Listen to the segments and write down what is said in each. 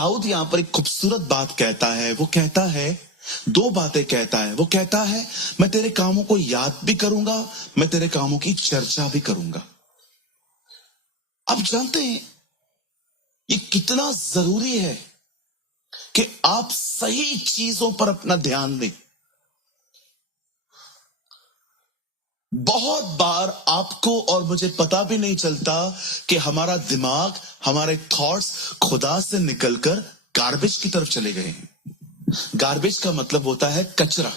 दाऊद यहां पर एक खूबसूरत बात कहता है। वो कहता है, दो बातें कहता है। वो कहता है, मैं तेरे कामों को याद भी करूंगा, मैं तेरे कामों की चर्चा भी करूंगा। आप जानते हैं ये कितना जरूरी है कि आप सही चीजों पर अपना ध्यान दें। बहुत बार आपको और मुझे पता भी नहीं चलता कि हमारा दिमाग, हमारे थॉट्स खुदा से निकलकर गार्बेज की तरफ चले गए हैं। गार्बेज का मतलब होता है कचरा।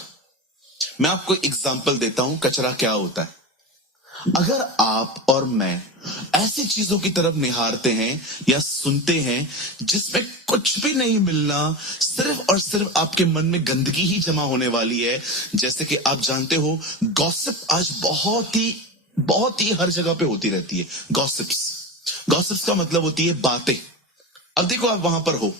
मैं आपको एग्जांपल देता हूं कचरा क्या होता है। अगर आप और मैं ऐसी चीजों की तरफ निहारते हैं या सुनते हैं जिसमें कुछ भी नहीं मिलना, सिर्फ और सिर्फ आपके मन में गंदगी ही जमा होने वाली है। जैसे कि आप जानते हो, गॉसिप आज बहुत ही हर जगह पे होती रहती है। गॉसिप्स का मतलब होती है बातें। अब देखो, आप वहां पर हो,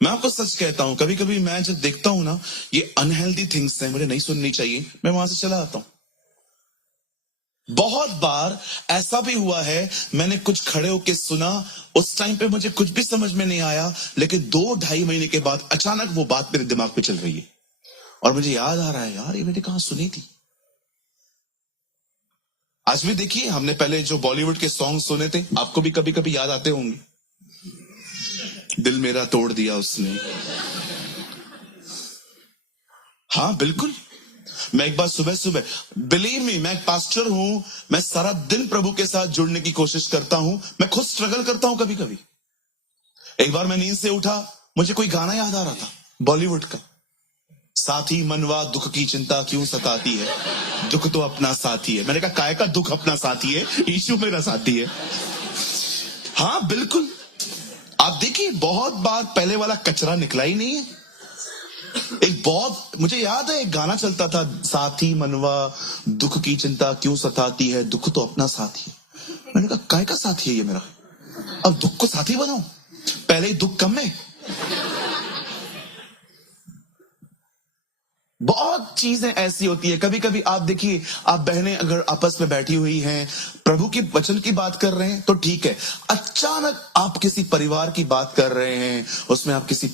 मैं आपको सच कहता हूं, कभी कभी मैं जब देखता हूं ना ये अनहेल्दी थिंग्स हैं, मुझे नहीं सुननी चाहिए, मैं वहां से चला आता हूं। बहुत बार ऐसा भी हुआ है, मैंने कुछ खड़े होके सुना, उस टाइम पे मुझे कुछ भी समझ में नहीं आया, लेकिन 2-2.5 महीने के बाद अचानक वो बात मेरे दिमाग पे चल रही है और मुझे याद आ रहा है, यार ये मैंने कहां सुनी थी। आज भी देखिए, हमने पहले जो बॉलीवुड के सॉन्ग सुने थे, आपको भी कभी कभी याद आते होंगे। दिल मेरा तोड़ दिया उसने। हाँ बिल्कुल। मैं एक बार सुबह, बिलीव मी, मैं एक पास्टर हूं, मैं सारा दिन प्रभु के साथ जुड़ने की कोशिश करता हूं, मैं खुद स्ट्रगल करता हूं कभी कभी। एक बार मैं नींद से उठा, मुझे कोई गाना याद आ रहा था बॉलीवुड का, साथी मनवा दुख की चिंता क्यों सताती है, दुख तो अपना साथी है। मैंने कहा, काय का दुख अपना साथी है, यीशु मेरा साथी है। हाँ बिल्कुल। आप देखिए, बहुत बार पहले वाला कचरा निकला ही नहीं है। मुझे याद है एक गाना चलता था, साथी मनवा दुख की चिंता क्यों सताती है, दुख तो अपना साथी है। मैंने कहा, काय का साथी है ये मेरा, अब दुख को साथी बनाऊं, पहले ही दुख कम है। बहुत चीजें ऐसी होती है। कभी कभी आप देखिए, आप बहनें अगर आपस में बैठी हुई हैं, प्रभु के वचन की बात कर रहे हैं तो ठीक है, अचानक आप किसी परिवार की बात कर रहे हैं, उसमें आप किसी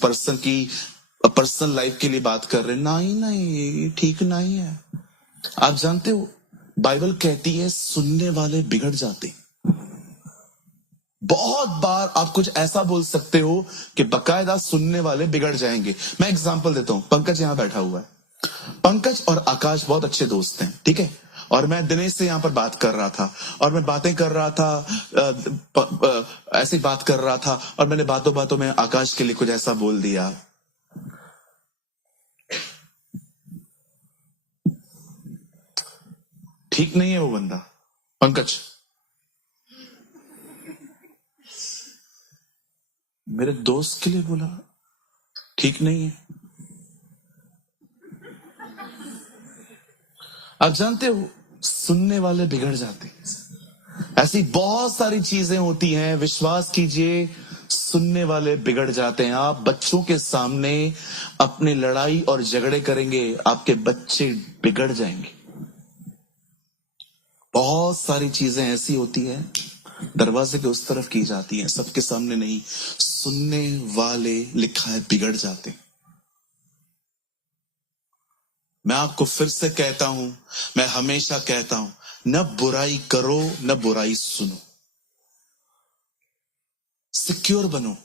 पर्सनल लाइफ के लिए बात कर रहे हैं, नहीं ठीक नहीं है। आप जानते हो, बाइबल कहती है सुनने वाले बिगड़ जाते। बहुत बार आप कुछ ऐसा बोल सकते हो कि बकायदा सुनने वाले बिगड़ जाएंगे। मैं एग्जांपल देता हूं, पंकज यहां बैठा हुआ है। पंकज और आकाश बहुत अच्छे दोस्त हैं, ठीक है। और मैं दिनेश से यहां पर बात कर रहा था और मैं बातें कर रहा था, ऐसी बात कर रहा था, और मैंने बातों बातों में आकाश के लिए कुछ ऐसा बोल दिया। ठीक नहीं है वो बंदा, पंकज मेरे दोस्त के लिए बोला, ठीक नहीं है। आप जानते हो, सुनने वाले बिगड़ जाते। ऐसी बहुत सारी चीजें होती हैं, विश्वास कीजिए, सुनने वाले बिगड़ जाते हैं। आप बच्चों के सामने अपने लड़ाई और झगड़े करेंगे, आपके बच्चे बिगड़ जाएंगे। बहुत सारी चीजें ऐसी होती हैं, दरवाजे के उस तरफ की जाती हैं, सबके सामने नहीं। सुनने वाले, लिखा है, बिगड़ जाते। मैं आपको फिर से कहता हूं, मैं हमेशा कहता हूं, न बुराई करो न बुराई सुनो, सिक्योर बनो।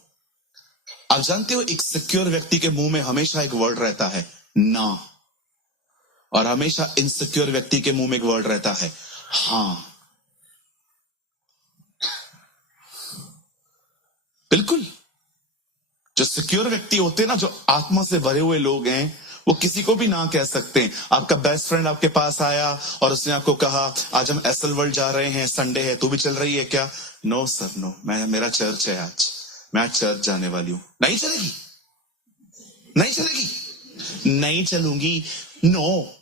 आप जानते हो, एक सिक्योर व्यक्ति के मुंह में हमेशा एक वर्ड रहता है, ना, और हमेशा इनसिक्योर व्यक्ति के मुंह में एक वर्ड रहता है, हां। बिल्कुल। जो सिक्योर व्यक्ति होते हैं ना, जो आत्मा से भरे हुए लोग हैं, वो किसी को भी ना कह सकते हैं। आपका बेस्ट फ्रेंड आपके पास आया और उसने आपको कहा, आज हम एसएल वर्ल्ड जा रहे हैं, संडे है, तू भी चल रही है क्या? नो सर नो, मेरा चर्च है आज, मैं आज चर्च जाने वाली हूं। नहीं चलेगी, नहीं चलेगी, नहीं चलूंगी, नो।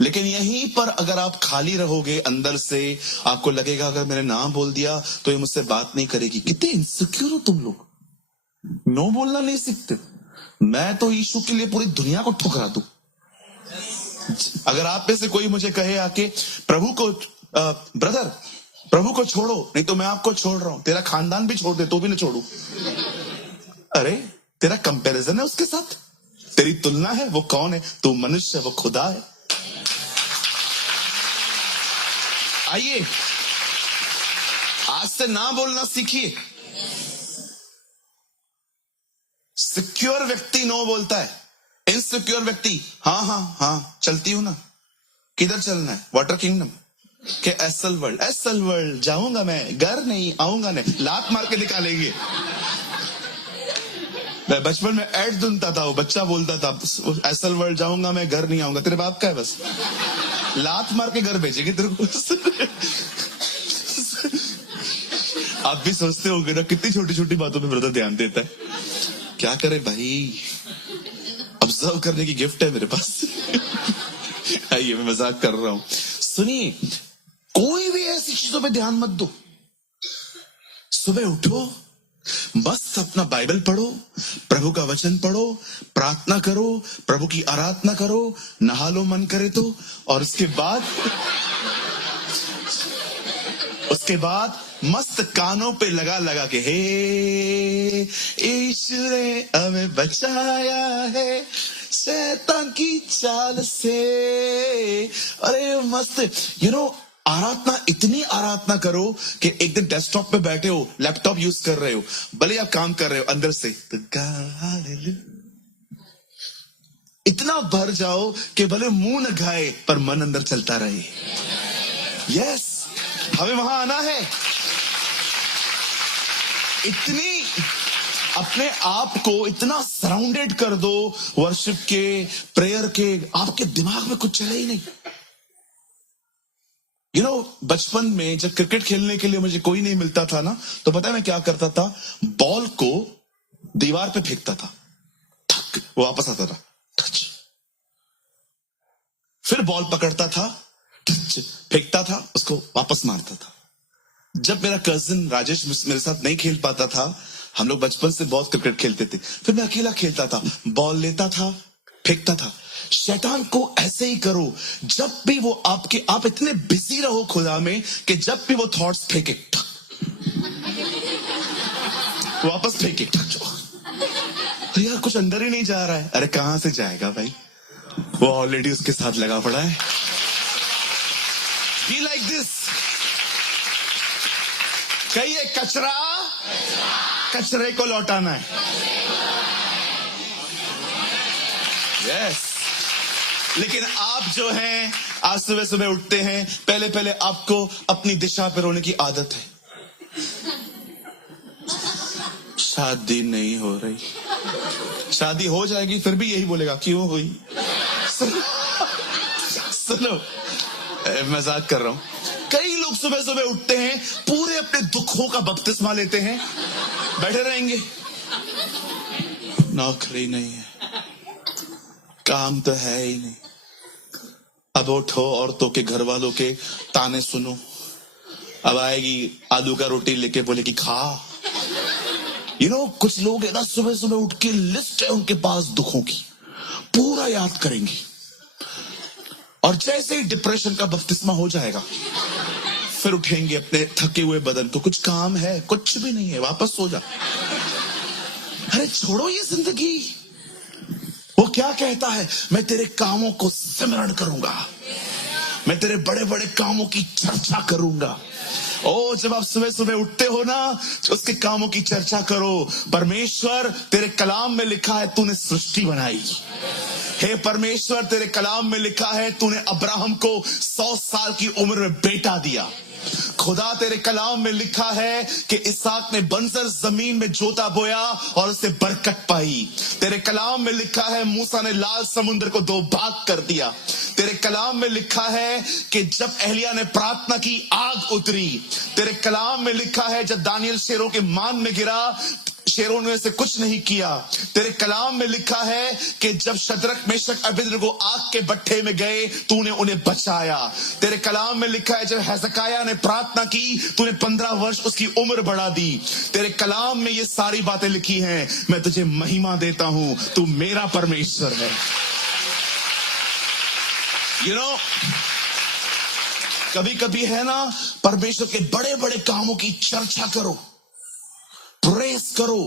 लेकिन यहीं पर अगर आप खाली रहोगे अंदर से, आपको लगेगा अगर मैंने ना बोल दिया तो ये मुझसे बात नहीं करेगी। कितने इनसिक्योर हो तुम लोग, नो बोलना नहीं सीखते। मैं तो यीशु के लिए पूरी दुनिया को ठुकरा दूं। अगर आप में से कोई मुझे कहे आके, प्रभु को ब्रदर प्रभु को छोड़ो, नहीं तो मैं आपको छोड़ रहा हूं। तेरा खानदान भी छोड़ दे तो भी ना छोड़ू। अरे तेरा कंपैरिजन है उसके साथ, तेरी तुलना है, वो कौन है? तू मनुष्य है, वो खुदा है। आइए आज से ना बोलना सीखिए। सिक्योर व्यक्ति नो बोलता है, इनसिक्योर व्यक्ति हाँ हाँ हाँ चलती हूं ना। किधर चलना है? वाटर किंगडम के एसल वर्ल्ड? एसल वर्ल्ड जाऊंगा मैं, घर नहीं आऊंगा नहीं, लात मार के निकालेंगे। मैं बचपन में ऐड सुनता था, वो बच्चा बोलता था एसल वर्ल्ड जाऊंगा मैं, घर नहीं आऊंगा। तेरे बाप का है, बस लात मार के घर भेजेंगे तेरे को। आप भी सोचते होंगे ना कितनी छोटी छोटी बातों पे ब्रदर ध्यान देता है। क्या करे भाई, ऑब्जर्व करने की गिफ्ट है मेरे पास। आइए मैं मजाक कर रहा हूं। सुनिए, कोई भी ऐसी चीजों पे ध्यान मत दो। सुबह उठो, बस अपना बाइबल पढ़ो, प्रभु का वचन पढ़ो, प्रार्थना करो, प्रभु की आराधना करो, नहा लो मन करे तो, और उसके बाद मस्त कानों पे लगा लगा के हे यीशु ने हमें बचाया है शैतान की चाल से। अरे मस्त, आराधना, इतनी आराधना करो कि एक दिन डेस्कटॉप पे बैठे हो, लैपटॉप यूज कर रहे हो, भले आप काम कर रहे हो, अंदर से तो इतना भर जाओ कि भले मुंह न खाए पर मन अंदर चलता रहे। यस, हमें वहां आना है। इतनी अपने आप को इतना सराउंडेड कर दो वर्शिप के, प्रेयर के, आपके दिमाग में कुछ चले ही नहीं। बचपन में जब क्रिकेट खेलने के लिए मुझे कोई नहीं मिलता था ना, तो पता है मैं क्या करता था? बॉल को दीवार पे फेंकता था, ठक, वो वापस आता था, टच। फिर बॉल पकड़ता था, टच, फेंकता था, उसको वापस मारता था। जब मेरा कजिन राजेश मेरे साथ नहीं खेल पाता था, हम लोग बचपन से बहुत क्रिकेट खेलते थे, फिर मैं अकेला खेलता था, बॉल लेता था, फेंकता था। शैतान को ऐसे ही करो, जब भी वो आप इतने बिजी रहो खुदा में कि जब भी वो थॉट्स फेंके, वापस फेंके, अरे यार कुछ अंदर ही नहीं जा रहा है। अरे कहां से जाएगा भाई, वो ऑलरेडी उसके साथ लगा पड़ा है। Be like this. कहिए कचरा कचरे को लौटाना है। यस। लेकिन आप जो हैं, आज सुबह सुबह उठते हैं, पहले आपको अपनी दिशा पे रोने की आदत है। शादी नहीं हो रही, शादी हो जाएगी फिर भी यही बोलेगा क्यों हुई। सुनो, मजाक कर रहा हूं। कई लोग सुबह सुबह उठते हैं, पूरे अपने दुखों का बपतिस्मा लेते हैं, बैठे रहेंगे, नौकरी नहीं है, काम तो है ही नहीं। अब उठो, औरतों के घर वालों के ताने सुनो, अब आएगी आलू का रोटी लेके, बोले कि खा। कुछ लोग है ना, सुबह सुबह उठ के लिस्ट है उनके पास दुखों की, पूरा याद करेंगे, और जैसे ही डिप्रेशन का बपतिस्मा हो जाएगा, फिर उठेंगे अपने थके हुए बदन को, कुछ काम है, कुछ भी नहीं है, वापस सो जा। अरे छोड़ो ये जिंदगी। वो क्या कहता है? मैं तेरे कामों को सिमरण करूंगा, मैं तेरे बड़े बड़े कामों की चर्चा करूंगा। ओ, जब आप सुबह सुबह उठते हो ना, उसके कामों की चर्चा करो। परमेश्वर, तेरे कलाम में लिखा है तूने सृष्टि बनाई। हे परमेश्वर, तेरे कलाम में लिखा है तूने अब्राहम को 100 साल की उम्र में बेटा दिया। खुदा, तेरे कलाम में लिखा है कि इसहाक ने बंजर जमीन में जोता बोया और उससे बरकत पाई। तेरे कलाम में लिखा है मूसा ने लाल समुद्र को 2 भाग कर दिया। तेरे कलाम में लिखा है कि जब एलिया ने प्रार्थना की, आग उतरी। तेरे कलाम में लिखा है जब दानियल शेरों के मान में गिरा, शेरों ने से कुछ नहीं किया। तेरे कलाम में लिखा है कि जब शद्रक मेशक अबेदनगो आग के भट्ठे में गए, तूने उन्हें बचाया। तेरे कलाम में लिखा है जब हेzekiah ने प्रार्थना की, तूने 15 वर्ष उसकी उम्र बढ़ा दी। तेरे कलाम में ये सारी बातें लिखी हैं। मैं तुझे महिमा देता हूं, तू मेरा परमेश्वर है। कभी कभी है ना, परमेश्वर के बड़े बड़े कामों की चर्चा करो, प्रेस करो।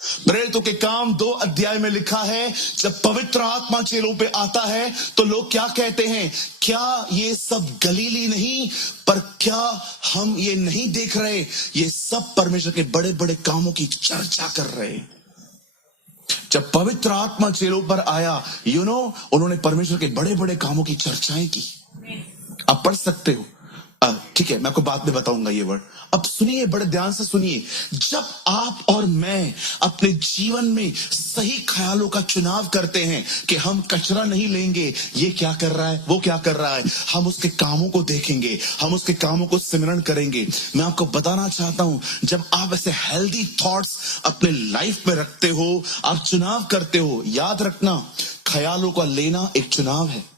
प्रेरितों के काम 2 अध्याय में लिखा है, जब पवित्र आत्मा चेलों पे आता है तो लोग क्या कहते हैं, क्या ये सब गलीली नहीं, पर क्या हम ये नहीं देख रहे, ये सब परमेश्वर के बड़े बड़े कामों की चर्चा कर रहे हैं। जब पवित्र आत्मा चेलों पर आया, उन्होंने परमेश्वर के बड़े बड़े कामों की चर्चाएं की। आप पढ़ सकते हो, ठीक है, मैं आपको बाद में बताऊंगा ये वर्ड। अब सुनिए, बड़े ध्यान से सुनिए। जब आप और मैं अपने जीवन में सही ख्यालों का चुनाव करते हैं कि हम कचरा नहीं लेंगे, ये क्या कर रहा है, वो क्या कर रहा है, हम उसके कामों को देखेंगे, हम उसके कामों को सिमरण करेंगे। मैं आपको बताना चाहता हूं, जब आप ऐसे हेल्दी थॉट्स अपने लाइफ में रखते हो, आप चुनाव करते हो, याद रखना, ख्यालों का लेना एक चुनाव है।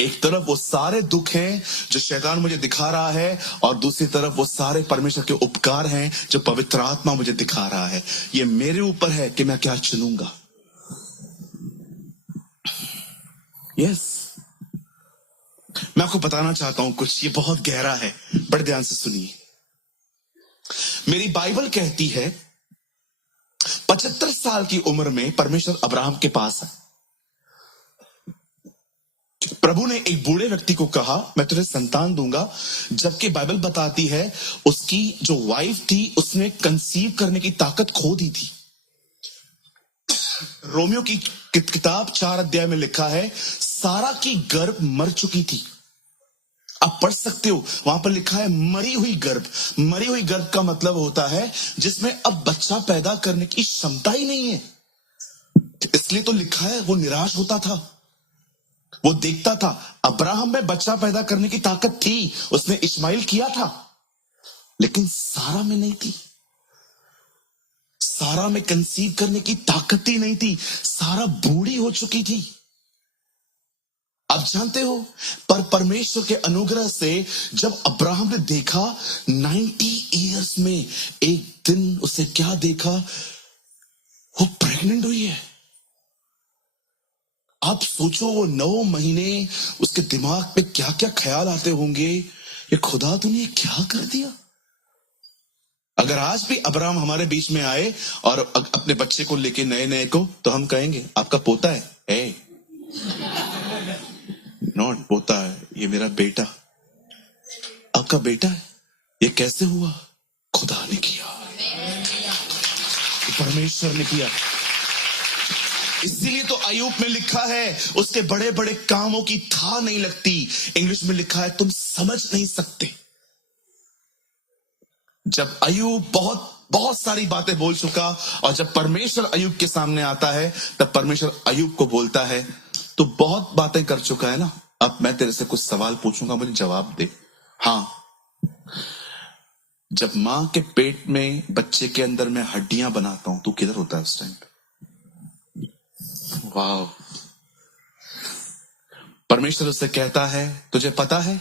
एक तरफ वो सारे दुख हैं जो शैतान मुझे दिखा रहा है, और दूसरी तरफ वो सारे परमेश्वर के उपकार हैं जो पवित्र आत्मा मुझे दिखा रहा है। ये मेरे ऊपर है कि मैं क्या चुनूंगा। यस, मैं आपको बताना चाहता हूं कुछ, ये बहुत गहरा है, बड़े ध्यान से सुनिए। मेरी बाइबल कहती है 75 साल की उम्र में परमेश्वर अब्राहम के पास है। प्रभु ने एक बूढ़े व्यक्ति को कहा, मैं तुझे संतान दूंगा, जबकि बाइबल बताती है उसकी जो वाइफ थी उसने कंसीव करने की ताकत खो दी थी। रोमियो की किताब 4 अध्याय में लिखा है, सारा की गर्भ मर चुकी थी। आप पढ़ सकते हो, वहां पर लिखा है मरी हुई गर्भ। मरी हुई गर्भ का मतलब होता है जिसमें अब बच्चा पैदा करने की क्षमता ही नहीं है। इसलिए तो लिखा है वो निराश होता था। वो देखता था अब्राहम में बच्चा पैदा करने की ताकत थी, उसने इस्माइल किया था, लेकिन सारा में नहीं थी। सारा में कंसीव करने की ताकत ही नहीं थी, सारा बूढ़ी हो चुकी थी। आप जानते हो, पर परमेश्वर के अनुग्रह से जब अब्राहम ने देखा 90 इयर्स में एक दिन उसे क्या देखा, वो प्रेग्नेंट हुई है। आप सोचो, वो 9 महीने उसके दिमाग पे क्या क्या ख्याल आते होंगे, ये खुदा तूने क्या कर दिया। अगर आज भी अब्राहम हमारे बीच में आए और अपने बच्चे को लेके नए नए को, तो हम कहेंगे आपका पोता है, नॉट पोता है, ये मेरा बेटा। आपका बेटा है, ये कैसे हुआ, खुदा ने किया, परमेश्वर ने किया। इसीलिए तो अय्यूब में लिखा है उसके बड़े बड़े कामों की था नहीं लगती। इंग्लिश में लिखा है तुम समझ नहीं सकते। जब अय्यूब बहुत बहुत सारी बातें बोल चुका, और जब परमेश्वर अय्यूब के सामने आता है, तब परमेश्वर अय्यूब को बोलता है तू बहुत बातें कर चुका है ना, अब मैं तेरे से कुछ सवाल पूछूंगा, मुझे जवाब दे। हाँ, जब मां के पेट में बच्चे के अंदर मैं हड्डियां बनाता हूं, तू किधर होता है उस टाइम? वाह। परमेश्वर उससे कहता है तुझे पता है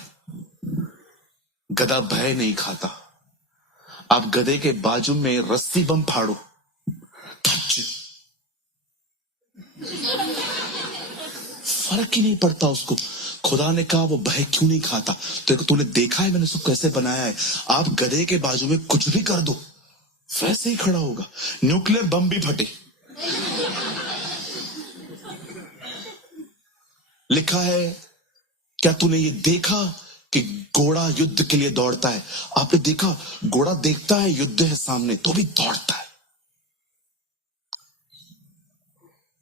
गधा भय नहीं खाता, आप गधे के बाजू में रस्सी बम फाड़ो, फर्क ही नहीं पड़ता उसको। खुदा ने कहा वो भय क्यों नहीं खाता, तो तूने देखा है मैंने उसको कैसे बनाया है, आप गधे के बाजू में कुछ भी कर दो वैसे ही खड़ा होगा, न्यूक्लियर बम भी फटे। लिखा है क्या तूने ये देखा कि घोड़ा युद्ध के लिए दौड़ता है? आपने देखा घोड़ा देखता है युद्ध है सामने तो भी दौड़ता है।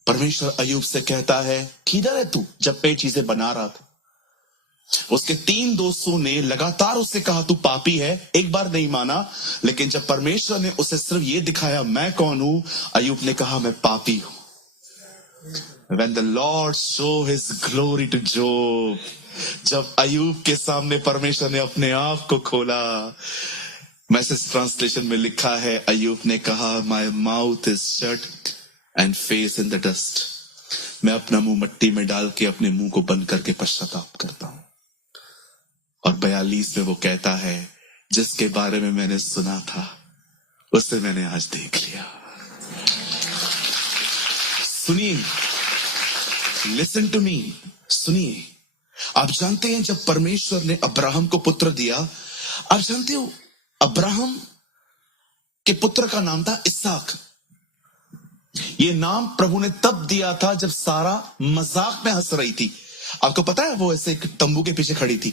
परमेश्वर अय्यूब से कहता है किधर है तू जब मैं चीजें बना रहा था? उसके 3 दोस्तों ने लगातार उससे कहा तू पापी है, एक बार नहीं माना, लेकिन जब परमेश्वर ने उसे सिर्फ ये दिखाया मैं कौन हूं, अय्यूब ने कहा मैं पापी हूं। When the Lord show his glory to Job, जब अय्यूब के सामने परमेश्वर ने अपने आप को खोला, मैसेज ट्रांसलेशन में लिखा है अय्यूब ने कहा my mouth is shut and face in the dust, मैं अपना मुंह मिट्टी में डाल के अपने मुंह को बंद करके पश्चाताप करता हूं। और 42 में वो कहता है जिसके बारे में मैंने सुना था उसे मैंने आज देख लिया। सुनिए, लिसन टू मी, सुनिए, आप जानते हैं जब परमेश्वर ने अब्राहम को पुत्र दिया, आप जानते हो अब्राहम के पुत्र का नाम था इसहाक। ये नाम प्रभु ने तब दिया था जब सारा मजाक में हंस रही थी। आपको पता है वो ऐसे एक तंबू के पीछे खड़ी थी,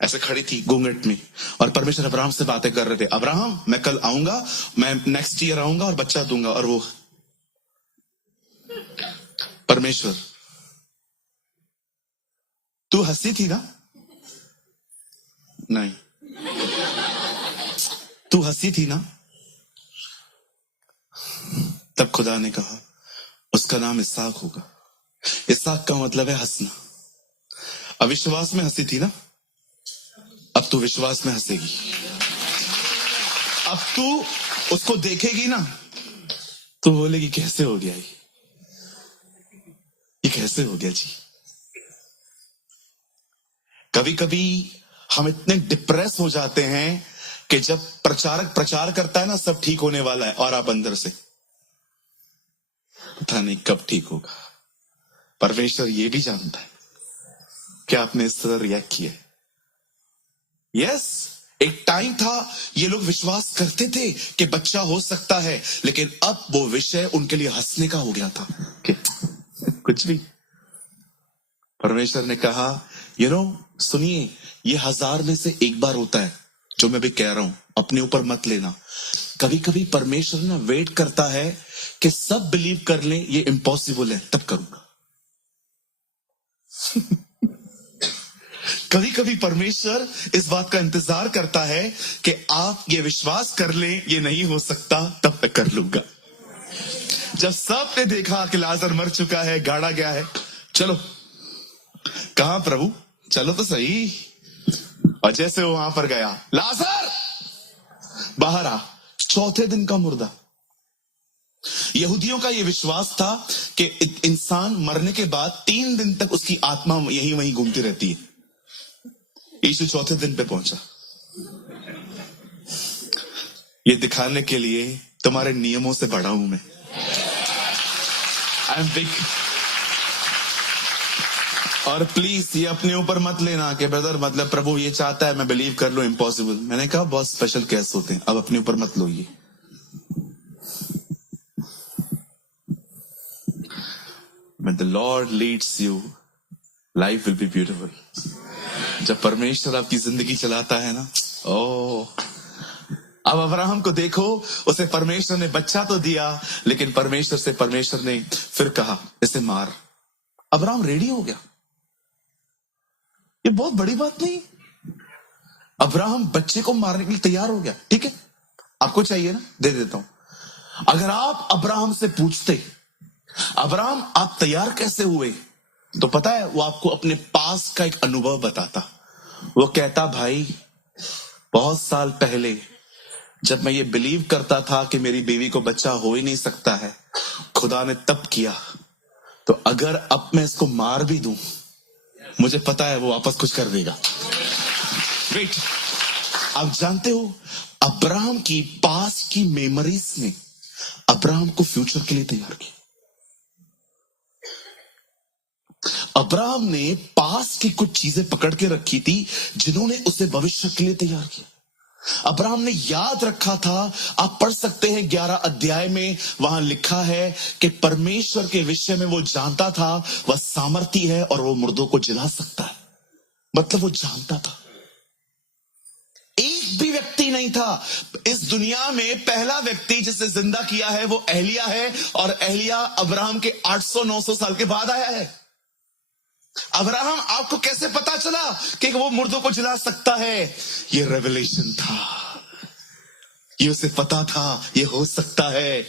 ऐसे खड़ी थी घूंघट में, और परमेश्वर अब्राहम से बातें कर रहे थे। अब्राहम मैं कल आऊंगा, मैं नेक्स्ट ईयर आऊंगा और बच्चा दूंगा। और वो परमेश्वर, तू हंसी थी ना? नहीं, तू हंसी थी ना? तब खुदा ने कहा उसका नाम इसहाक होगा। इसहाक का मतलब है हंसना। अविश्वास में हंसी थी ना, अब तू विश्वास में हंसेगी। अब तू उसको देखेगी ना तो बोलेगी कैसे हो गया ये कैसे हो गया जी। कभी कभी हम इतने डिप्रेस हो जाते हैं कि जब प्रचारक प्रचार करता है ना सब ठीक होने वाला है, और आप अंदर से पता नहीं कब ठीक होगा। परमेश्वर ये भी जानता है कि आपने इस तरह रिएक्ट किया। यस, एक टाइम था ये लोग विश्वास करते थे कि बच्चा हो सकता है, लेकिन अब वो विषय उनके लिए हंसने का हो गया था कि कुछ भी। परमेश्वर ने कहा सुनिए, ये 1000 में से एक बार होता है जो मैं भी कह रहा हूं, अपने ऊपर मत लेना। कभी कभी परमेश्वर ना वेट करता है कि सब बिलीव कर लें ये इम्पॉसिबल है, तब करूंगा। कभी कभी परमेश्वर इस बात का इंतजार करता है कि आप ये विश्वास कर लें ये नहीं हो सकता, तब मैं कर लूंगा। जब सब ने देखा कि लाजर मर चुका है, गाड़ा गया है, चलो कहां प्रभु, चलो तो सही। और जैसे वो वहां पर गया, लाजर बाहर आ, चौथे दिन का मुर्दा। यहूदियों का यह विश्वास था कि इंसान मरने के बाद 3 दिन तक उसकी आत्मा यहीं वहीं घूमती रहती है। यीशु चौथे दिन पे पहुंचा, ये दिखाने के लिए तुम्हारे नियमों से बड़ा हूं मैं, आई एम बिग। और प्लीज ये अपने ऊपर मत लेना कि ब्रदर मतलब प्रभु ये चाहता है मैं बिलीव कर लूं, इम्पॉसिबल। मैंने कहा बहुत स्पेशल केस होते हैं, अब अपने ऊपर मत लो ये। When the Lord leads you, life will be beautiful. जब परमेश्वर आपकी जिंदगी चलाता है ना, अब अब्राहम को देखो, उसे परमेश्वर ने बच्चा तो दिया, लेकिन परमेश्वर ने फिर कहा इसे मार। अब्राहम रेडी हो गया। ये बहुत बड़ी बात नहीं, अब्राहम बच्चे को मारने के लिए तैयार हो गया। ठीक है, आपको चाहिए ना, दे देता हूं। अगर आप अब्राहम से पूछते अब्राहम आप तैयार कैसे हुए, तो पता है वो आपको अपने पास का एक अनुभव बताता। वो कहता भाई बहुत साल पहले जब मैं ये बिलीव करता था कि मेरी बीवी को बच्चा हो ही नहीं सकता है, खुदा ने तब किया, तो अगर अब मैं इसको मार भी दूं मुझे पता है वो वापस कुछ कर देगा। वेट, आप जानते हो अब्राहम की पास की मेमोरीज ने अब्राहम को फ्यूचर के लिए तैयार किया। अब्राहम ने पास की कुछ चीजें पकड़ के रखी थी जिन्होंने उसे भविष्य के लिए तैयार किया। अब्राहम ने याद रखा था, आप पढ़ सकते हैं 11 अध्याय में, वहां लिखा है कि परमेश्वर के विषय में वो जानता था वह सामर्थी है और वो मुर्दों को जिला सकता है। मतलब वो जानता था। एक भी व्यक्ति नहीं था इस दुनिया में, पहला व्यक्ति जिसे जिंदा किया है वो एलिया है, और एलिया अब्राहम के 800-900 साल के बाद आया है। अब्राहम आपको कैसे पता चला कि वो मुर्दों को जिला सकता है? ये रेवलेशन था, ये उसे पता था ये हो सकता है।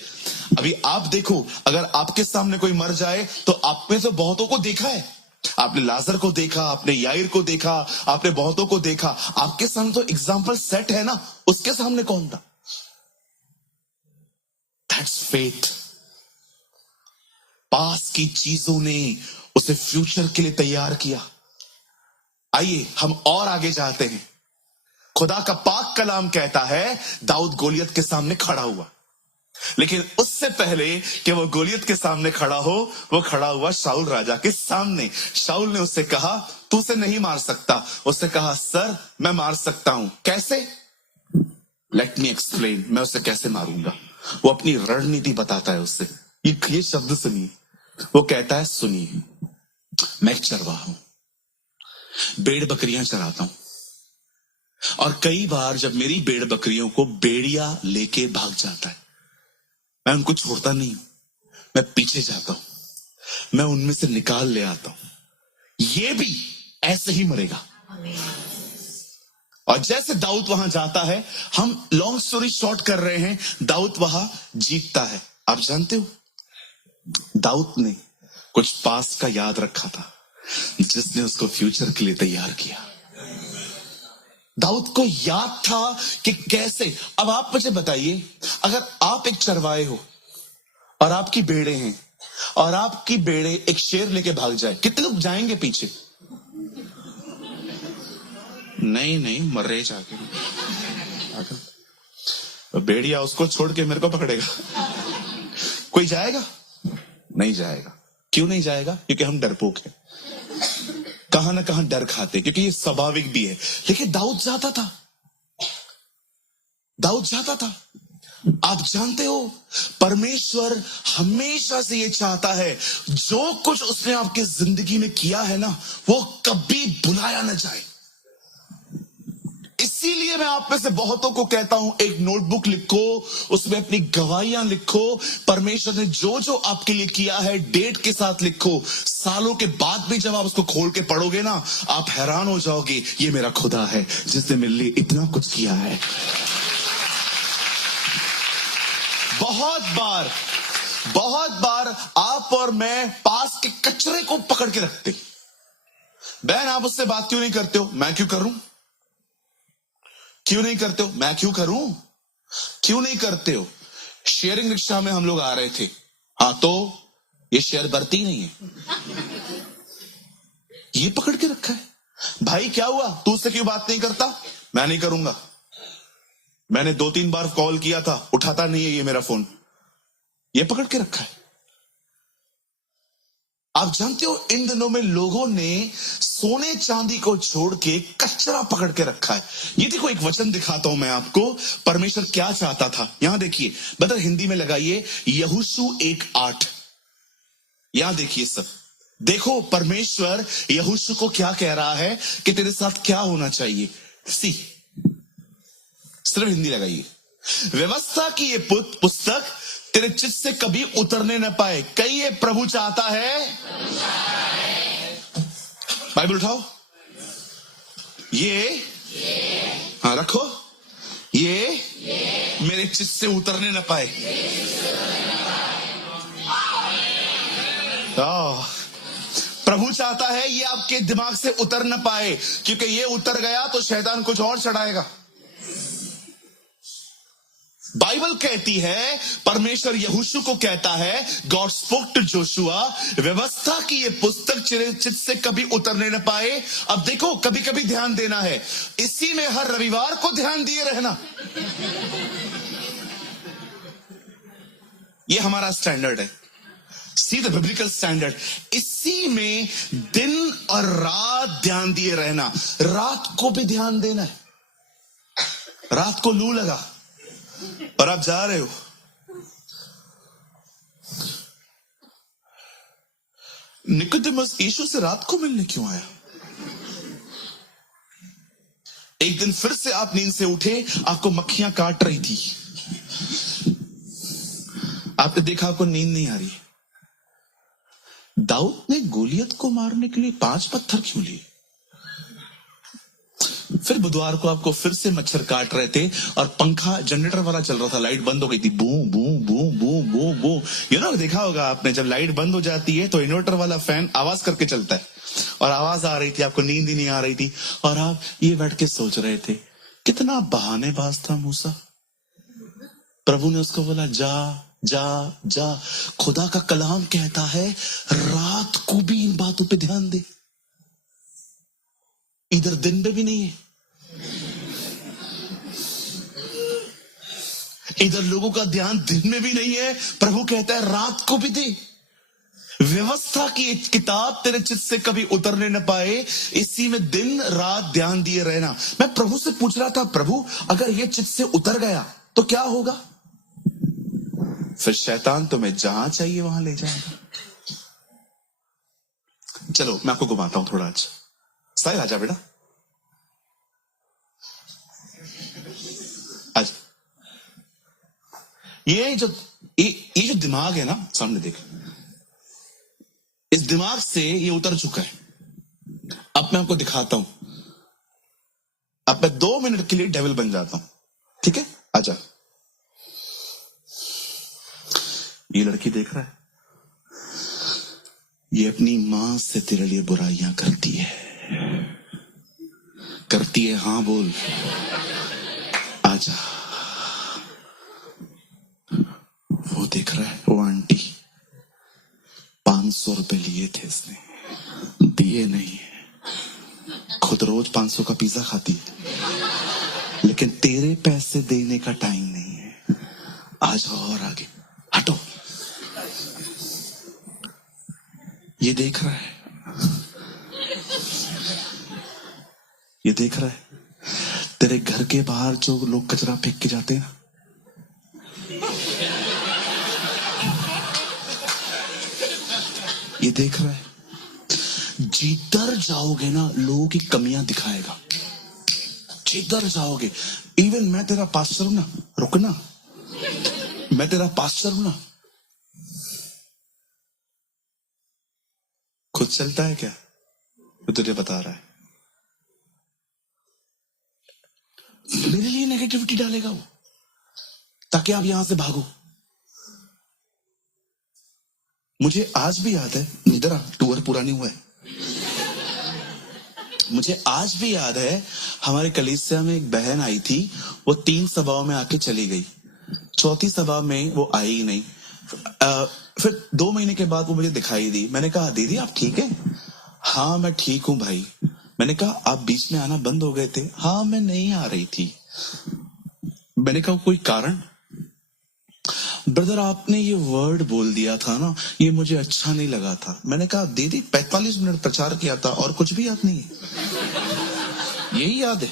अभी आप देखो, अगर आपके सामने कोई मर जाए तो आप में से बहुतों को देखा है। आपने लाजर को देखा, आपने याईर को देखा, आपने बहुतों को देखा। आपके सामने तो एग्जाम्पल सेट है ना, उसके सामने कौन था? That's faith. पास की चीजों ने उसे फ्यूचर के लिए तैयार किया। आइए हम और आगे जाते हैं। खुदा का पाक कलाम कहता है दाऊद गोलियत के सामने खड़ा हुआ। लेकिन उससे पहले कि वो गोलियत के सामने खड़ा हो, वो खड़ा हुआ शाऊल राजा के सामने। शाऊल ने उससे कहा, तू उसे नहीं मार सकता। उसने कहा, सर मैं मार सकता हूं। कैसे? लेट मी एक्सप्लेन, मैं उसे कैसे मारूंगा। वो अपनी रणनीति बताता है उससे। ये शब्द सुनिए, वो कहता है, सुनिए, मैं एक चरवाहा हूं, भेड़ बकरियां चराता हूं, और कई बार जब मेरी भेड़ बकरियों को भेड़िया लेके भाग जाता है, मैं उनको छोड़ता नहीं हूं, मैं पीछे जाता हूं, मैं उनमें से निकाल ले आता हूं। ये भी ऐसे ही मरेगा। और जैसे दाऊद वहां जाता है, हम लॉन्ग स्टोरी शॉर्ट कर रहे हैं, दाऊद वहां जीतता है। आप जानते हो, दाऊद ने कुछ पास्ट का याद रखा था जिसने उसको फ्यूचर के लिए तैयार किया। दाऊद को याद था कि कैसे। अब आप मुझे बताइए, अगर आप एक चरवाहे हो और आपकी भेड़ें हैं, और आपकी भेड़ें एक शेर लेके भाग जाए, कितने लोग जाएंगे पीछे? नहीं मर्रे जाके। भेड़िया उसको छोड़ के मेरे को पकड़ेगा। कोई जाएगा? नहीं जाएगा। क्यों नहीं जाएगा? क्योंकि हम डरपोक हैं, कहां ना कहां डर खाते, क्योंकि ये स्वाभाविक भी है। लेकिन दाऊद जाता था, दाऊद जाता था। आप जानते हो, परमेश्वर हमेशा से ये चाहता है, जो कुछ उसने आपकी जिंदगी में किया है ना, वो कभी भुलाया ना जाए। इसीलिए मैं आप में से बहुतों को कहता हूं, एक नोटबुक लिखो, उसमें अपनी गवाहियां लिखो। परमेश्वर ने जो जो आपके लिए किया है डेट के साथ लिखो। सालों के बाद भी जब आप उसको खोल के पढ़ोगे ना, आप हैरान हो जाओगे, ये मेरा खुदा है जिसने मेरे लिए इतना कुछ किया है। बहुत बार आप और मैं पास के कचरे को पकड़ के रखते। बहन, आप उससे बात क्यों नहीं करते हो? मैं क्यों करूं? क्यों नहीं करते हो? मैं क्यों करूं? क्यों नहीं करते हो? शेयरिंग रिक्शा में हम लोग आ रहे थे, हाँ तो ये शेयर बरती नहीं है, ये पकड़ के रखा है। भाई क्या हुआ, तू उससे क्यों बात नहीं करता? मैं नहीं करूंगा। मैंने 2-3 बार कॉल किया था, उठाता नहीं है ये मेरा फोन, ये पकड़ के रखा है। आप जानते हो, इन दिनों में लोगों ने सोने चांदी को छोड़ के कचरा पकड़ के रखा है। ये देखो, एक वचन दिखाता हूं मैं आपको, परमेश्वर क्या चाहता था। यहां देखिए, बदल हिंदी में लगाइए, यहोशू 1:8। यहां देखिए सब, देखो परमेश्वर यहोशू को क्या कह रहा है कि तेरे साथ क्या होना चाहिए। सिर्फ हिंदी लगाइए। व्यवस्था की ये पुस्तक तेरे चित्त से कभी उतरने न पाए। कई ये प्रभु चाहता है। बाइबल उठाओ, ये हाँ रखो, ये मेरे चित्त से उतरने न पाए। प्रभु चाहता है ये आपके दिमाग से उतर न पाए, क्योंकि ये उतर गया तो शैतान कुछ और चढ़ाएगा। बाइबल कहती है, परमेश्वर यहोशू को कहता है, गॉड स्पोक टू जोशुआ, व्यवस्था की ये पुस्तक चित्त से कभी उतरने न पाए। अब देखो, कभी कभी ध्यान देना है, इसी में हर रविवार को ध्यान दिए रहना। ये हमारा स्टैंडर्ड है। See the biblical standard. इसी में दिन और रात ध्यान दिए रहना। रात को भी ध्यान देना है। रात को लू लगा और आप जा रहे हो, निकोदेमस यीशु से रात को मिलने क्यों आया? एक दिन फिर से आप नींद से उठे, आपको मक्खियां काट रही थी, आपने देखा आपको नींद नहीं आ रही। दाऊद ने गोलियत को मारने के लिए 5 पत्थर क्यों लिए? फिर बुधवार को आपको फिर से मच्छर काट रहे थे और पंखा जनरेटर वाला चल रहा था, लाइट बंद हो गई थी, बू बू बू बू बू बू। यू नो, देखा होगा आपने, जब लाइट बंद हो जाती है तो इन्वर्टर वाला फैन आवाज करके चलता है, और आवाज आ रही थी, आपको नींद ही नहीं आ रही थी, और आप ये बैठ के सोच रहे थे, कितना बहानेबाज था मूसा। प्रभु ने उसको बोला, जा जा जा। खुदा का कलाम कहता है, रात को भी इन बातों पे ध्यान दे। इधर दिन में भी नहीं है, इधर लोगों का ध्यान दिन में भी नहीं है, प्रभु कहता है रात को भी दे। व्यवस्था की एक किताब तेरे चित्त से कभी उतरने न पाए, इसी में दिन रात ध्यान दिए रहना। मैं प्रभु से पूछ रहा था, प्रभु अगर ये चित्त से उतर गया तो क्या होगा? फिर शैतान तुम्हें जहां चाहिए वहां ले जाएगा। चलो मैं आपको घुमाता हूं थोड़ा। आज साहिल आजा बेटा, आज ये जो दिमाग है ना, सामने देख, इस दिमाग से ये उतर चुका है। अब मैं आपको दिखाता हूं। अब मैं 2 मिनट के लिए डेविल बन जाता हूं, ठीक है? आजा। ये लड़की देख रहा है, ये अपनी मां से तेरे लिए बुराइयां करती है, करती है, हाँ बोल। आजा। वो देख रहा है, वो आंटी 500 रुपए लिए थे इसने, दिए नहीं। खुद रोज 500 का पिज्जा खाती है, लेकिन तेरे पैसे देने का टाइम नहीं है। आजा और आगे हटो। ये देख रहा है, ये देख रहा है तेरे घर के बाहर जो लोग कचरा फेंक के जाते हैं, ये देख रहा है। जिधर जाओगे ना लोगों की कमियां दिखाएगा, जिधर जाओगे। इवन मैं तेरा पास्टर हूं ना, रुकना, मैं तेरा पास्टर हूं ना। खुद चलता है क्या? वो तुझे बता रहा है। मेरे लिए नेगेटिविटी डालेगा वो, ताकि आप यहां से भागो। मुझे आज भी याद है, इधर टूर पूरा नहीं हुआ है। मुझे आज भी याद है, हमारे कलीसिया में एक बहन आई थी, वो 3 सभाओं में आके चली गई। चौथी सभा में वो आई ही नहीं। फिर 2 महीने के बाद वो मुझे दिखाई दी। मैंने कहा दीदी आप ठीक है? हाँ मैं ठीक हूं भाई। मैंने कहा आप बीच में आना बंद हो गए थे। हाँ मैं नहीं आ रही थी। मैंने कहा कोई कारण? ब्रदर आपने ये वर्ड बोल दिया था ना, ये मुझे अच्छा नहीं लगा था। मैंने कहा दीदी 45 मिनट प्रचार किया था और कुछ भी याद नहीं है, यही याद है।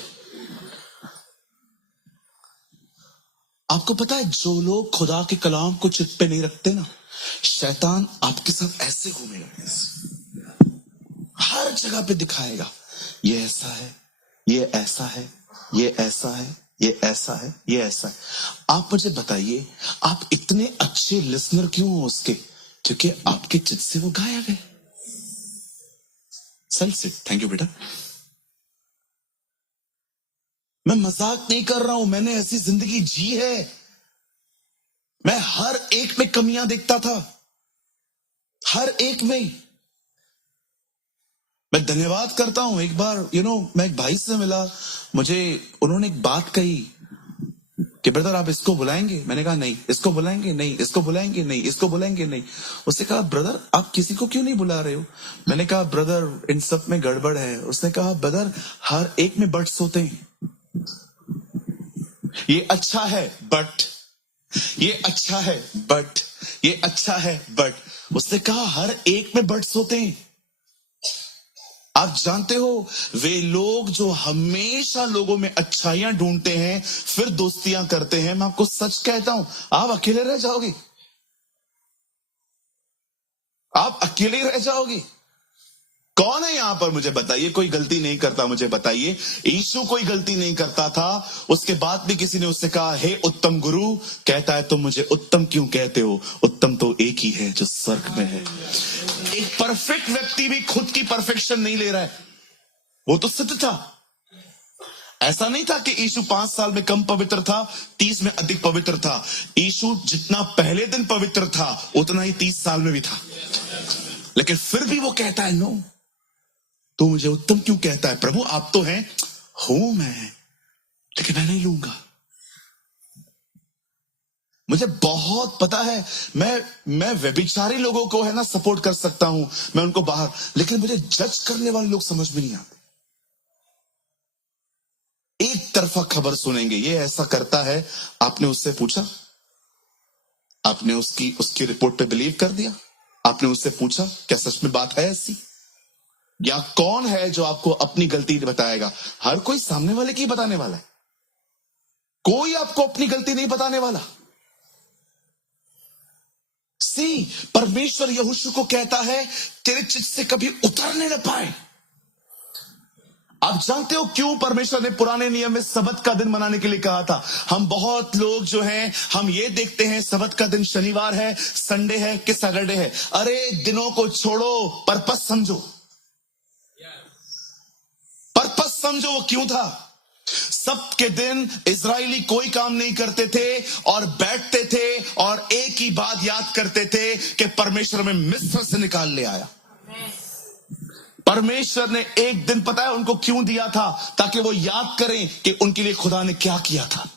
आपको पता है जो लोग खुदा के कलाम को चित्त पे नहीं रखते ना, शैतान आपके साथ ऐसे घूमेगा, हर जगह पे दिखाएगा ये ऐसा है, ये ऐसा है, ये ऐसा है, ये ऐसा है, ये ऐसा है। आप मुझे बताइए आप इतने अच्छे लिसनर क्यों हो उसके? क्योंकि आपके चित्त से वो गायब है। सेल्फ सिट, थैंक यू बेटा। मैं मजाक नहीं कर रहा हूं, मैंने ऐसी जिंदगी जी है। मैं हर एक में कमियां देखता था, हर एक में। मैं धन्यवाद करता हूं। एक बार मैं एक भाई से मिला, मुझे उन्होंने एक बात कही कि ब्रदर आप इसको बुलाएंगे? मैंने कहा नहीं। इसको बुलाएंगे? नहीं। इसको बुलाएंगे? नहीं। इसको बुलाएंगे? नहीं। उसने कहा ब्रदर आप किसी को क्यों नहीं बुला रहे हो? मैंने कहा ब्रदर इन सब में गड़बड़ है। उसने कहा ब्रदर हर एक में बट्स होते हैं। ये अच्छा है बट, ये अच्छा है बट, ये अच्छा है बट। उसने कहा हर एक में बट्स होते हैं। आप जानते हो वे लोग जो हमेशा लोगों में अच्छाइयां ढूंढते हैं फिर दोस्तियां करते हैं, मैं आपको सच कहता हूं आप अकेले रह जाओगे, आप अकेले रह जाओगे। कौन है यहां पर मुझे बताइए कोई गलती नहीं करता? मुझे बताइए यीशु कोई गलती नहीं करता था, उसके बाद भी किसी ने उससे कहा हे उत्तम गुरु, कहता है तुम मुझे उत्तम क्यों कहते हो? उत्तम तो एक ही है जो स्वर्ग में है। एक परफेक्ट व्यक्ति भी खुद की परफेक्शन नहीं ले रहा है, वो तो सिद्ध था। ऐसा नहीं था कि यीशु 5 साल में कम पवित्र था, 30 में अधिक पवित्र था। यीशु जितना पहले दिन पवित्र था उतना ही 30 साल में भी था। लेकिन फिर भी वो कहता है नो, तो मुझे उत्तम क्यों कहता है? प्रभु आप तो हैं, हूं मैं, लेकिन मैं नहीं लूंगा। मुझे बहुत पता है मैं व्यभिचारी लोगों को है ना सपोर्ट कर सकता हूं, मैं उनको बाहर, लेकिन मुझे जज करने वाले लोग समझ में नहीं आते। एक तरफा खबर सुनेंगे, ये ऐसा करता है। आपने उससे पूछा, आपने उसकी उसकी रिपोर्ट पे बिलीव कर दिया? आपने उससे पूछा क्या सच में बात है ऐसी? या कौन है जो आपको अपनी गलती बताएगा? हर कोई सामने वाले की बताने वाला है, कोई आपको अपनी गलती नहीं बताने वाला। सी, परमेश्वर यहोशू को कहता है तेरे चित्त से कभी उतरने न पाए। आप जानते हो क्यों परमेश्वर ने पुराने नियम में सबत का दिन मनाने के लिए कहा था? हम बहुत लोग जो हैं, हम ये देखते हैं सबत का दिन शनिवार है, संडे है कि सैटरडे है। अरे दिनों को छोड़ो, पर्पस समझो, पर्पस समझो। वो क्यों था? सब्त के दिन इजरायली कोई काम नहीं करते थे और बैठते थे और एक ही बात याद करते थे कि परमेश्वर में मिस्र से निकाल ले आया। परमेश्वर ने एक दिन पता है उनको क्यों दिया था? ताकि वो याद करें कि उनके लिए खुदा ने क्या किया था।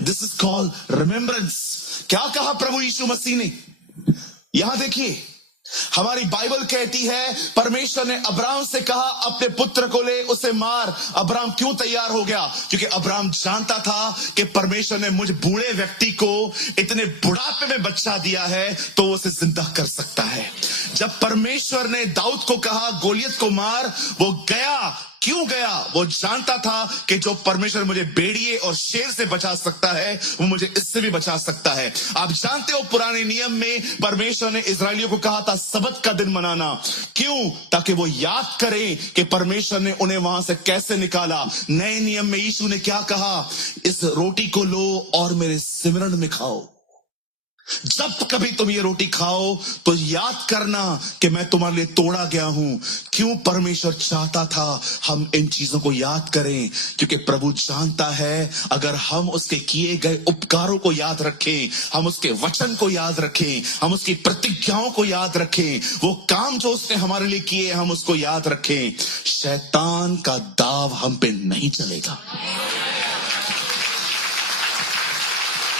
This is called remembrance. क्या कहा प्रभु यीशु मसीह ने? यहां देखिए, हमारी बाइबल कहती है परमेश्वर ने अब्राहम से कहा अपने पुत्र को ले उसे मार। अब्राहम क्यों तैयार हो गया? क्योंकि अब्राहम जानता था कि परमेश्वर ने मुझे बूढ़े व्यक्ति को इतने बुढ़ापे में बच्चा दिया है तो वो उसे जिंदा कर सकता है। जब परमेश्वर ने दाऊद को कहा गोलियत को मार, वो गया। क्यों गया? वो जानता था कि जो परमेश्वर मुझे बेड़िए और शेर से बचा सकता है वो मुझे इससे भी बचा सकता है। आप जानते हो पुराने नियम में परमेश्वर ने इजरायलियों को कहा था सबत का दिन मनाना। क्यों? ताकि वो याद करें कि परमेश्वर ने उन्हें वहां से कैसे निकाला। नए नियम में यीशु ने क्या कहा? इस रोटी को लो और मेरे सिमरन में खाओ। जब कभी तुम ये रोटी खाओ तो याद करना कि मैं तुम्हारे लिए तोड़ा गया हूं। क्यों? परमेश्वर चाहता था हम इन चीजों को याद करें, क्योंकि प्रभु जानता है अगर हम उसके किए गए उपकारों को याद रखें, हम उसके वचन को याद रखें, हम उसकी प्रतिज्ञाओं को याद रखें, वो काम जो उसने हमारे लिए किए हम उसको याद रखें, शैतान का दाव हम पे नहीं चलेगा।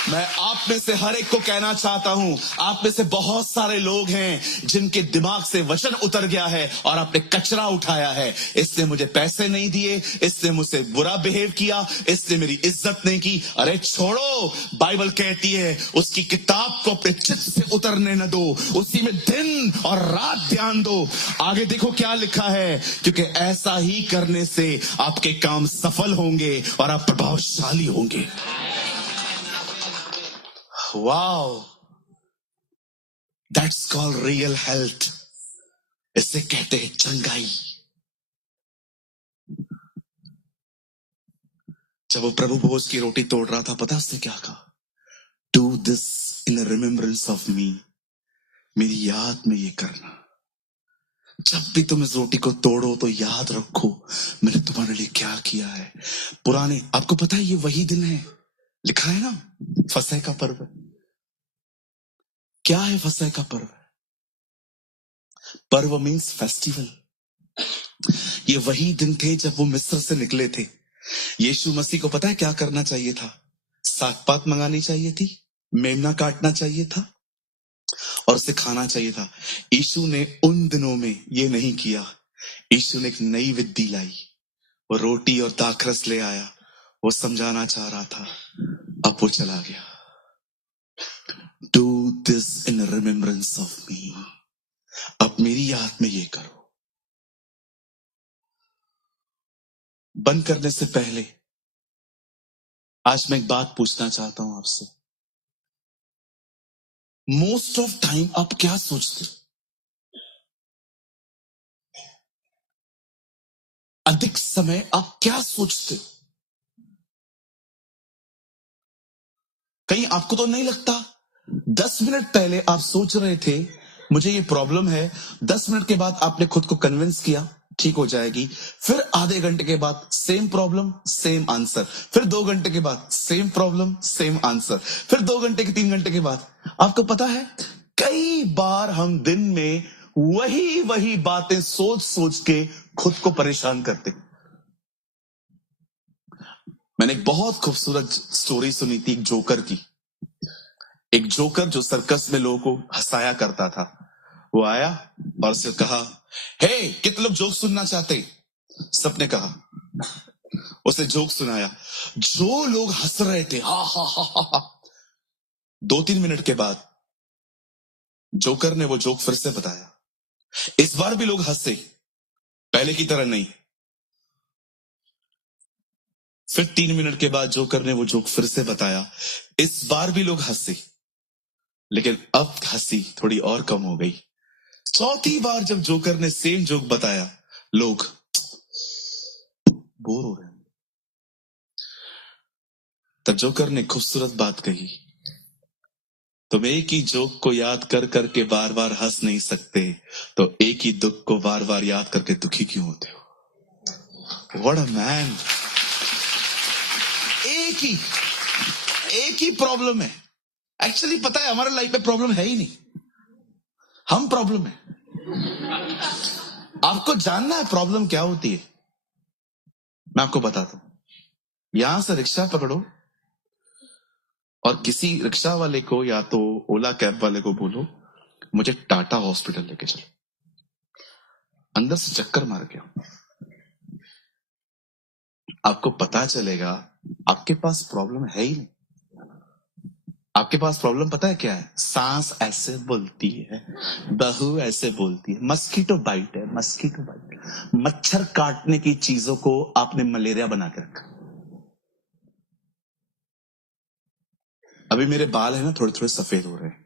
मैं आप में से हर एक को कहना चाहता हूं, आप में से बहुत सारे लोग हैं जिनके दिमाग से वचन उतर गया है और आपने कचरा उठाया है। इसने मुझे पैसे नहीं दिए, इसने मुझसे बुरा बिहेव किया, इसने मेरी इज्जत नहीं की। अरे छोड़ो, बाइबल कहती है उसकी किताब को अपने चित्त से उतरने न दो, उसी में दिन और रात ध्यान दो। आगे देखो क्या लिखा है, क्योंकि ऐसा ही करने से आपके काम सफल होंगे और आप प्रभावशाली होंगे। Wow, that's called real health. इसे कहते हैं चंगाई। जब वो प्रभु भोज की रोटी तोड़ रहा था, पता उसने क्या कहा? Do this in remembrance of me. मेरी याद में ये करना। जब भी तुम इस रोटी को तोड़ो तो याद रखो मैंने तुम्हारे लिए क्या किया है। पुराने, आपको पता है ये वही दिन है, लिखा है ना, फसह का पर्व। क्या है फसह का पर्व? पर्व मीन्स फेस्टिवल। ये वही दिन थे जब वो मिस्र से निकले थे। यीशु मसीह को पता है क्या करना चाहिए था? साग पात मंगानी चाहिए थी, मेमना काटना चाहिए था और उसे खाना चाहिए था। यीशु ने उन दिनों में ये नहीं किया। यीशु ने एक नई विधि लाई, वो रोटी और दाखरस ले आया। वो समझाना चाह रहा था, अब वो चला गया। Do this in remembrance of me. अब मेरी याद में ये करो। बंद करने से पहले आज मैं एक बात पूछना चाहता हूं आपसे। मोस्ट ऑफ टाइम आप क्या सोचते? अधिक समय आप क्या सोचते? कहीं आपको तो नहीं लगता 10 मिनट पहले आप सोच रहे थे मुझे ये प्रॉब्लम है, 10 मिनट के बाद आपने खुद को कन्विंस किया ठीक हो जाएगी, फिर आधे घंटे के बाद सेम प्रॉब्लम सेम आंसर, फिर 2 घंटे के बाद सेम प्रॉब्लम सेम आंसर, फिर 2 घंटे के 3 घंटे के बाद। आपको पता है कई बार हम दिन में वही बातें सोच सोच के खुद को परेशान करते। मैंने एक बहुत खूबसूरत स्टोरी सुनी थी एक जोकर की। एक जोकर जो सर्कस में लोगों को हंसाया करता था, वो आया और उससे कहा, हे कितने लोग जोक सुनना चाहते? सबने कहा। उसे जोक सुनाया। जो लोग हंस रहे थे, हा हा हा हा हा, 2-3 मिनट के बाद जोकर ने वो जोक फिर से बताया। इस बार भी लोग हंसे, पहले की तरह नहीं। फिर 3 मिनट के बाद जोकर ने वो जोक फिर से बताया, इस बार भी लोग हंसे, लेकिन अब हंसी थोड़ी और कम हो गई। चौथी बार जब जोकर ने सेम जोक बताया, लोग बोर हो रहे हैं। तब जोकर ने खूबसूरत बात कही, तुम एक ही जोक को याद कर करके बार बार हंस नहीं सकते, तो एक ही दुख को बार बार याद करके दुखी क्यों होते हो? What a man! एक ही प्रॉब्लम है। एक्चुअली पता है हमारे लाइफ में प्रॉब्लम है ही नहीं, हम प्रॉब्लम है। आपको जानना है प्रॉब्लम क्या होती है? मैं आपको बताता हूं। यहां से रिक्शा पकड़ो और किसी रिक्शा वाले को या तो ओला कैब वाले को बोलो, मुझे टाटा हॉस्पिटल लेके चलो। अंदर से चक्कर मार के आओ, आपको पता चलेगा आपके पास प्रॉब्लम है ही नहीं। आपके पास प्रॉब्लम पता है क्या है? सांस ऐसे बोलती है, बहू ऐसे बोलती है, मस्कीटो बाइट है, मस्कीटो बाइट। मच्छर काटने की चीजों को आपने मलेरिया बना के रखा। अभी मेरे बाल है ना थोड़े थोड़े सफेद हो रहे हैं,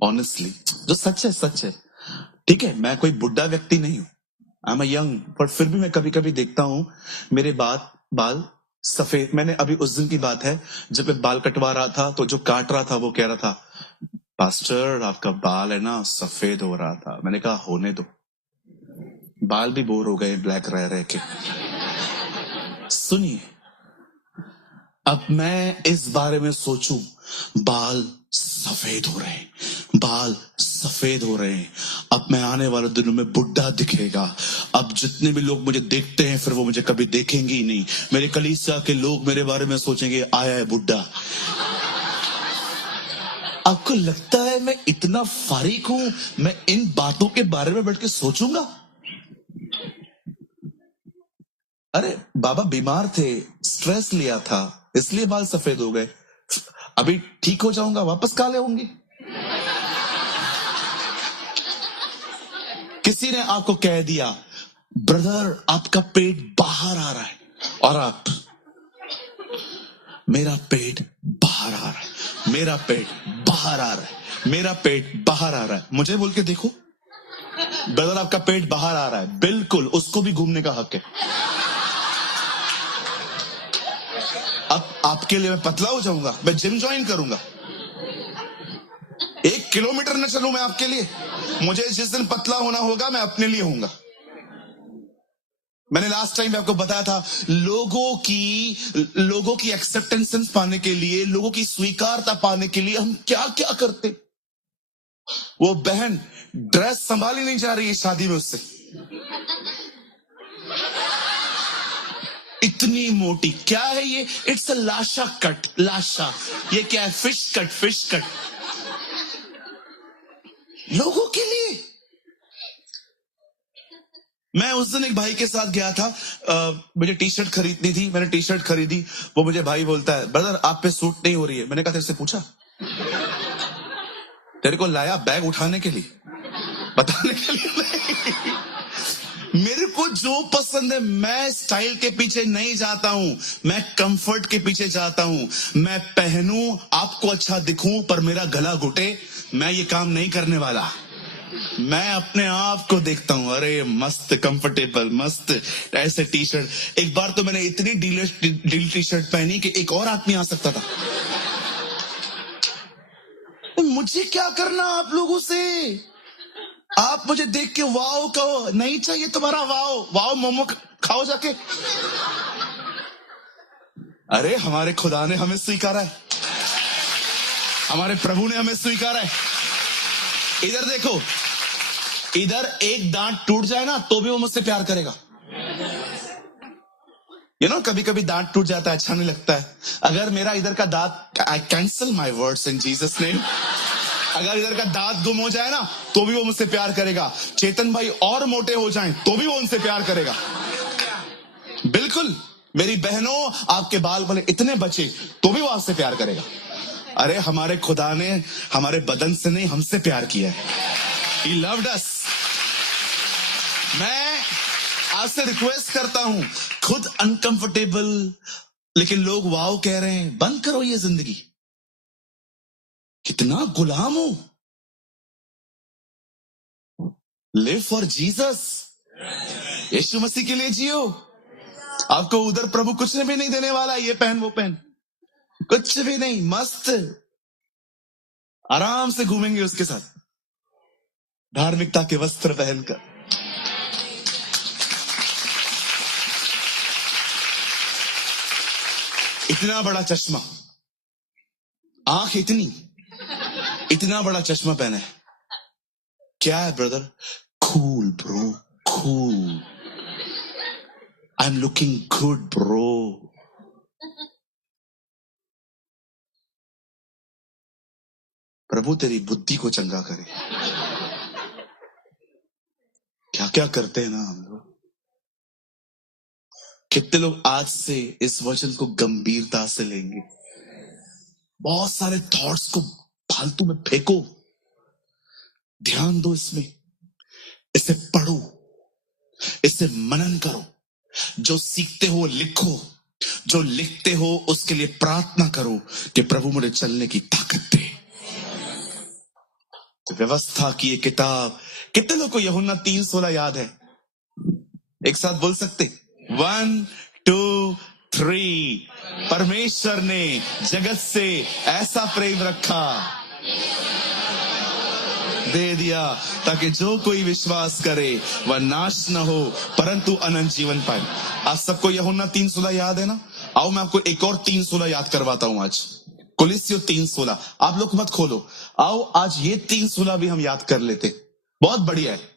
ऑनेस्टली, जो सच है सच है। ठीक है, मैं कोई बुढ़ा व्यक्ति नहीं हूं, आई एम यंग, पर फिर भी मैं कभी कभी देखता हूं मेरे बाल सफेद। मैंने अभी उस दिन की बात है जब मैं बाल कटवा रहा था, तो जो काट रहा था वो कह रहा था, पास्टर आपका बाल है ना सफेद हो रहा था। मैंने कहा होने दो, बाल भी बोर हो गए ब्लैक रह रह के। सुनिए, अब मैं इस बारे में सोचूं, बाल सफेद हो रहे हैं, बाल सफेद हो रहे हैं, अब मैं आने वाले दिनों में बुढ़ा दिखेगा। अब जितने भी लोग मुझे देखते हैं फिर वो मुझे कभी देखेंगे ही नहीं। मेरे कलीसिया के लोग मेरे बारे में सोचेंगे आया है बुढ़ा। आपको लगता है मैं इतना फारिक हूं, मैं इन बातों के बारे में बैठ के सोचूंगा? अरे बाबा बीमार थे, स्ट्रेस लिया था, इसलिए बाल सफेद हो गए। अभी ठीक हो जाऊंगा, वापस काले होंगे। किसी ने आपको कह दिया, ब्रदर आपका पेट बाहर आ रहा है, और आप, मेरा पेट बाहर आ रहा है, मेरा पेट बाहर आ रहा है, मेरा पेट बाहर आ रहा है। मुझे बोल के देखो, ब्रदर आपका पेट बाहर आ रहा है, बिल्कुल उसको भी घूमने का हक है। अब आपके लिए मैं पतला हो जाऊंगा, मैं जिम ज्वाइन करूंगा, 1 किलोमीटर न चलूं मैं आपके लिए। मुझे जिस दिन पतला होना होगा मैं अपने लिए होऊंगा। मैंने लास्ट टाइम आपको बताया था, लोगों की एक्सेप्टेंस पाने के लिए, लोगों की स्वीकारता पाने के लिए हम क्या क्या करते। वो बहन ड्रेस संभाली नहीं जा रही है शादी में उससे, इतनी मोटी। क्या है ये? इट्स अ लाशा कट, लाशा। ये क्या है? Fish cut, fish cut. लोगों के लिए। मैं उस दिन एक भाई के साथ गया था, मुझे टी शर्ट खरीदनी थी, मैंने टी शर्ट खरीदी। वो मुझे भाई बोलता है, ब्रदर आप पे सूट नहीं हो रही है। मैंने कहा तेरे से पूछा? तेरे को लाया बैग उठाने के लिए, बताने के लिए नहीं। मेरे को जो पसंद है, मैं स्टाइल के पीछे नहीं जाता हूं, मैं कंफर्ट के पीछे जाता हूं। मैं पहनूं, आपको अच्छा दिखूं, पर मेरा गला घुटे, मैं ये काम नहीं करने वाला। मैं अपने आप को देखता हूं, अरे मस्त कंफर्टेबल, मस्त ऐसे टी शर्ट। एक बार तो मैंने इतनी ढीली टी शर्ट पहनी कि एक और आदमी आ सकता था। मुझे क्या करना आप लोगों से? आप मुझे देख के वाओ कहो, नहीं चाहिए तुम्हारा वाओ। वाओ मोमो खाओ जाके। अरे हमारे खुदा ने हमें स्वीकारा है, हमारे प्रभु ने हमें स्वीकारा है। इधर देखो, इधर एक दांत टूट जाए ना तो भी वो मुझसे प्यार करेगा। कभी कभी दांत टूट जाता है, अच्छा नहीं लगता है। अगर मेरा इधर का दांत, I cancel my words in Jesus name, अगर इधर का दांत गुम हो जाए ना तो भी वो मुझसे प्यार करेगा। चेतन भाई और मोटे हो जाएं तो भी वो उनसे प्यार करेगा। बिल्कुल मेरी बहनों, आपके बाल भले इतने बचे तो भी वो आपसे प्यार करेगा। अरे हमारे खुदा ने हमारे बदन से नहीं, हमसे प्यार किया है। He loved us. मैं आपसे रिक्वेस्ट करता हूं, खुद अनकंफर्टेबल लेकिन लोग वाव कह रहे हैं, बंद करो ये जिंदगी। कितना गुलाम हो। लिव फॉर जीसस, यीशु मसीह के लिए जियो। आपको उधर प्रभु कुछ भी नहीं देने वाला, ये पहन वो पहन, कुछ भी नहीं। मस्त आराम से घूमेंगे उसके साथ, धार्मिकता के वस्त्र पहनकर। इतना बड़ा चश्मा, आंख इतना बड़ा चश्मा पहना है। क्या है brother? Cool bro, cool. I am looking good bro. प्रभु तेरी बुद्धि को चंगा करे। क्या क्या करते हैं ना हम लोग। कितने लोग आज से इस वचन को गंभीरता से लेंगे। बहुत सारे थॉट्स को फालतू में फेंको, ध्यान दो इसमें, इसे पढ़ो, इसे मनन करो। जो सीखते हो लिखो, जो लिखते हो उसके लिए प्रार्थना करो कि प्रभु मुझे चलने की ताकत दे। व्यवस्था की ये किताब। कितने लोग को यूहन्ना 3:16 याद है? एक साथ बोल सकते? 1 2 3। परमेश्वर ने जगत से ऐसा प्रेम रखा, दे दिया, ताकि जो कोई विश्वास करे वह नाश न हो परंतु अनंत जीवन पाए। आप सबको यूहन्ना 3:16 याद है ना? आओ मैं आपको एक और 3:16 याद करवाता हूं आज। कुलिस्सियों 3:16। आप लोग मत खोलो, आओ आज ये 3:16 भी हम याद कर लेते। बहुत बढ़िया है।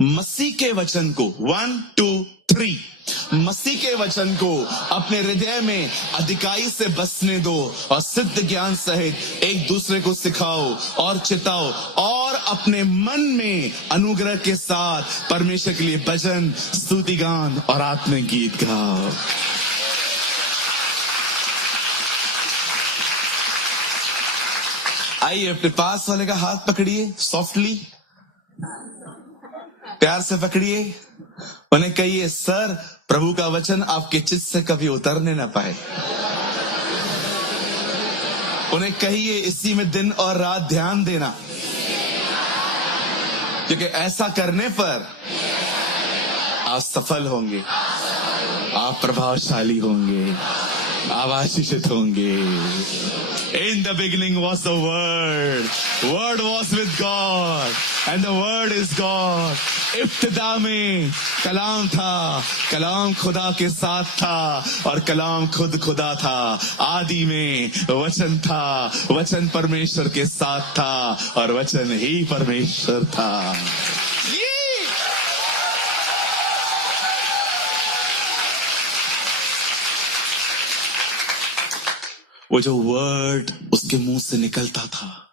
मसीह के वचन को 1 2 3। मसीह के वचन को अपने हृदय में अधिकाई से बसने दो और सिद्ध ज्ञान सहित एक दूसरे को सिखाओ और चिताओ और अपने मन में अनुग्रह के साथ परमेश्वर के लिए भजन, स्तुति गान और आत्मिक गीत गाओ। आइए अपने पास वाले का हाथ पकड़िए, सॉफ्टली, प्यार से पकड़िए। उन्हें कहिए, सर प्रभु का वचन आपके चित्त से कभी उतरने ना पाए। उन्हें कहिए, इसी में दिन और रात ध्यान देना, क्योंकि ऐसा करने पर आप सफल होंगे, आप प्रभावशाली होंगे, आप आशीषित होंगे। In the beginning was the Word. Word was with God. And the Word is God. इब्तिदा में कलाम था, कलाम खुदा के साथ था और कलाम खुद खुदा था। आदि में वचन था, वचन परमेश्वर के साथ था और वचन ही परमेश्वर था। वो जो वर्ड उसके मुंह से निकलता था,